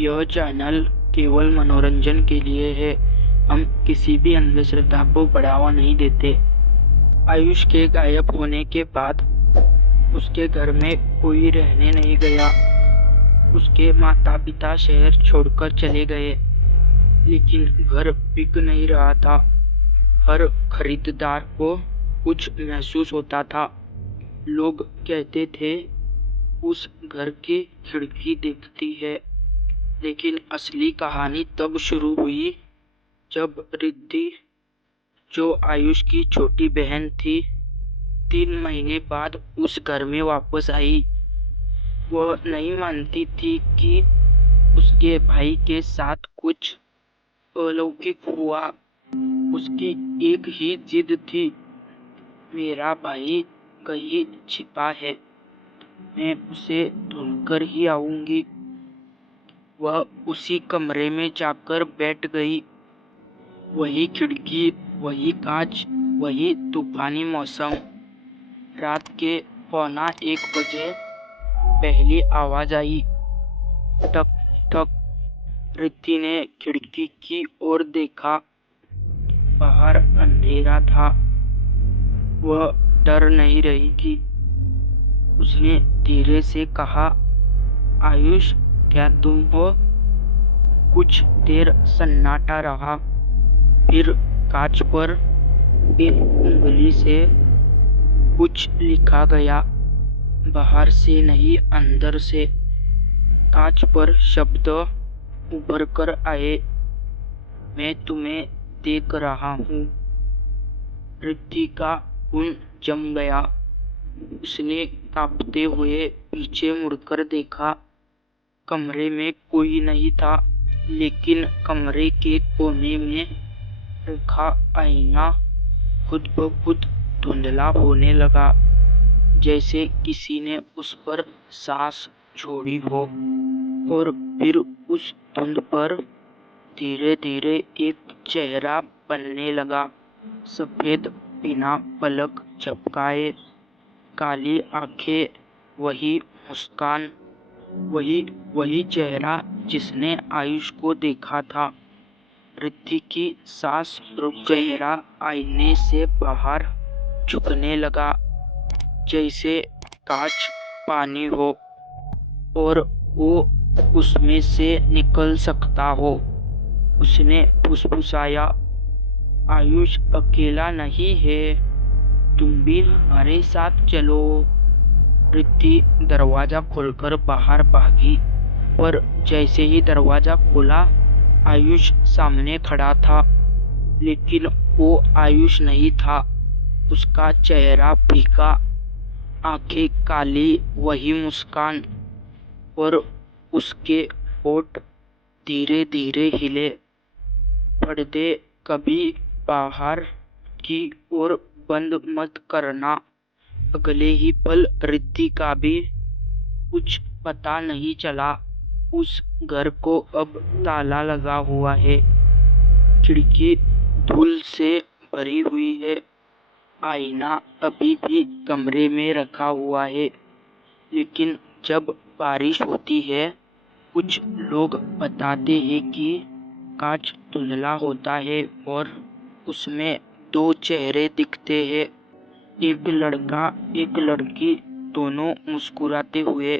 यह चैनल केवल मनोरंजन के लिए है। हम किसी भी अंधश्रद्धा को बढ़ावा नहीं देते। आयुष के गायब होने के बाद उसके घर में कोई रहने नहीं गया। उसके माता पिता शहर छोड़कर चले गए, लेकिन घर बिक नहीं रहा था। हर खरीदार को कुछ महसूस होता था। लोग कहते थे उस घर की खिड़की दिखती है, लेकिन असली कहानी तब शुरू हुई जब रिद्धि, जो आयुष की छोटी बहन थी, 3 महीने बाद उस घर में वापस आई। वह नहीं मानती थी कि उसके भाई के साथ कुछ अलौकिक हुआ। उसकी एक ही जिद थी, मेरा भाई कहीं छिपा है, मैं उसे ढूंढकर ही आऊंगी। वह उसी कमरे में जाकर बैठ गई। वही खिड़की, वही कांच, वही तूफानी मौसम। रात के 1:15 पहली आवाज आई, ठक ठक। रिद्धि ने खिड़की की ओर देखा। बाहर अंधेरा था। वह डर नहीं रही थी। उसने धीरे से कहा, आयुष, क्या तुम हो? कुछ देर सन्नाटा रहा। फिर कांच पर एक उंगली से कुछ लिखा गया, बाहर से नहीं, अंदर से। कांच पर शब्द उभर कर आए, मैं तुम्हें देख रहा हूँ। रिद्धि का खून जम गया। उसने कांपते हुए पीछे मुड़कर देखा। कमरे में कोई नहीं था, लेकिन कमरे के कोने में रखा आईना खुद ब खुद धुंधला होने लगा, जैसे किसी ने उस पर सांस छोड़ी हो। और फिर उस धुंध पर धीरे धीरे एक चेहरा बनने लगा। सफेद, बिना पलक झपकाए, काली आंखें, वही मुस्कान, वही चेहरा जिसने आयुष को देखा था। रिद्धि की सांस रुक गई। चेहरा आईने से बाहर झुकने लगा, जैसे कांच पानी हो और वो उसमें से निकल सकता हो। उसने फुसफुसाया, आयुष अकेला नहीं है, तुम भी हमारे साथ चलो। रिद्धि दरवाजा खोलकर बाहर भागी, पर जैसे ही दरवाजा खोला, आयुष सामने खड़ा था। लेकिन वो आयुष नहीं था। उसका चेहरा फीका, आंखें काली, वही मुस्कान, और उसके होठ धीरे धीरे हिले। पर्दे कभी बाहर की ओर बंद मत करना। अगले ही पल रिद्धि का भी कुछ पता नहीं चला। उस घर को अब ताला लगा हुआ है। खिड़की धूल से भरी हुई है। आईना अभी भी कमरे में रखा हुआ है, लेकिन जब बारिश होती है, कुछ लोग बताते हैं कि कांच धुंधला होता है और उसमें 2 चेहरे दिखते हैं, एक लड़का, एक लड़की, दोनों मुस्कुराते हुए।